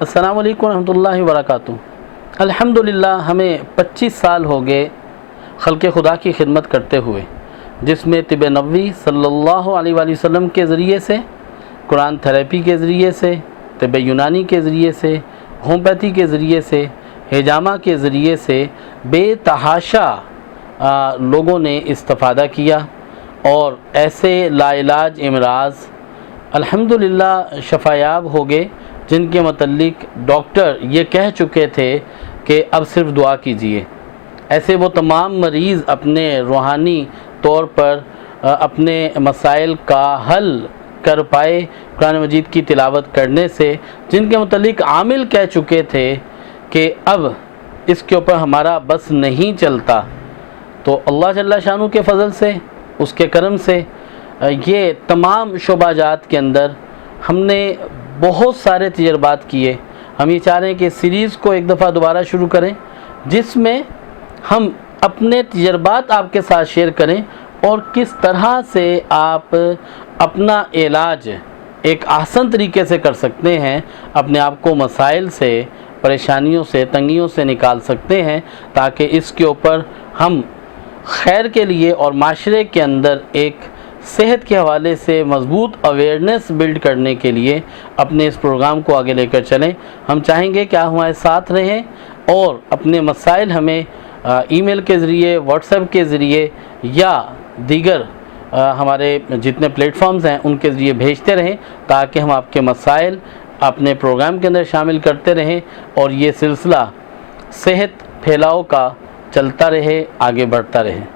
السلام علیکم ورحمۃ اللہ وبرکاتہ۔ الحمدللہ ہمیں 25 سال ہو گئے خلق خدا کی خدمت کرتے ہوئے، جس میں طب نبوی صلی اللہ علیہ وآلہ وسلم کے ذریعے سے، قرآن تھراپی کے ذریعے سے، طب یونانی کے ذریعے سے، ہومیوپیتھی کے ذریعے سے، ہجامہ کے ذریعے سے بے تحاشا لوگوں نے استفادہ کیا، اور ایسے لا علاج امراض الحمدللہ شفایاب ہو گئے جن کے متعلق ڈاکٹر یہ کہہ چکے تھے کہ اب صرف دعا کیجئے۔ ایسے وہ تمام مریض اپنے روحانی طور پر اپنے مسائل کا حل کر پائے قرآن مجید کی تلاوت کرنے سے، جن کے متعلق عامل کہہ چکے تھے کہ اب اس کے اوپر ہمارا بس نہیں چلتا۔ تو اللہ جل شانہ کے فضل سے، اس کے کرم سے، یہ تمام شعبہ جات کے اندر ہم نے بہت سارے تجربات کیے۔ ہم یہ چاہ رہے ہیں کہ سیریز کو ایک دفعہ دوبارہ شروع کریں، جس میں ہم اپنے تجربات آپ کے ساتھ شیئر کریں اور کس طرح سے آپ اپنا علاج ایک آسان طریقے سے کر سکتے ہیں، اپنے آپ کو مسائل سے، پریشانیوں سے، تنگیوں سے نکال سکتے ہیں، تاکہ اس کے اوپر ہم خیر کے لیے اور معاشرے کے اندر ایک صحت کے حوالے سے مضبوط اویئرنیس بلڈ کرنے کے لیے اپنے اس پروگرام کو آگے لے کر چلیں۔ ہم چاہیں گے کہ آپ ہمارے ساتھ رہیں اور اپنے مسائل ہمیں ای میل کے ذریعے، واٹس ایپ کے ذریعے یا دیگر ہمارے جتنے پلیٹ فارمز ہیں ان کے ذریعے بھیجتے رہیں، تاکہ ہم آپ کے مسائل اپنے پروگرام کے اندر شامل کرتے رہیں اور یہ سلسلہ صحت پھیلاؤ کا چلتا رہے، آگے بڑھتا رہے۔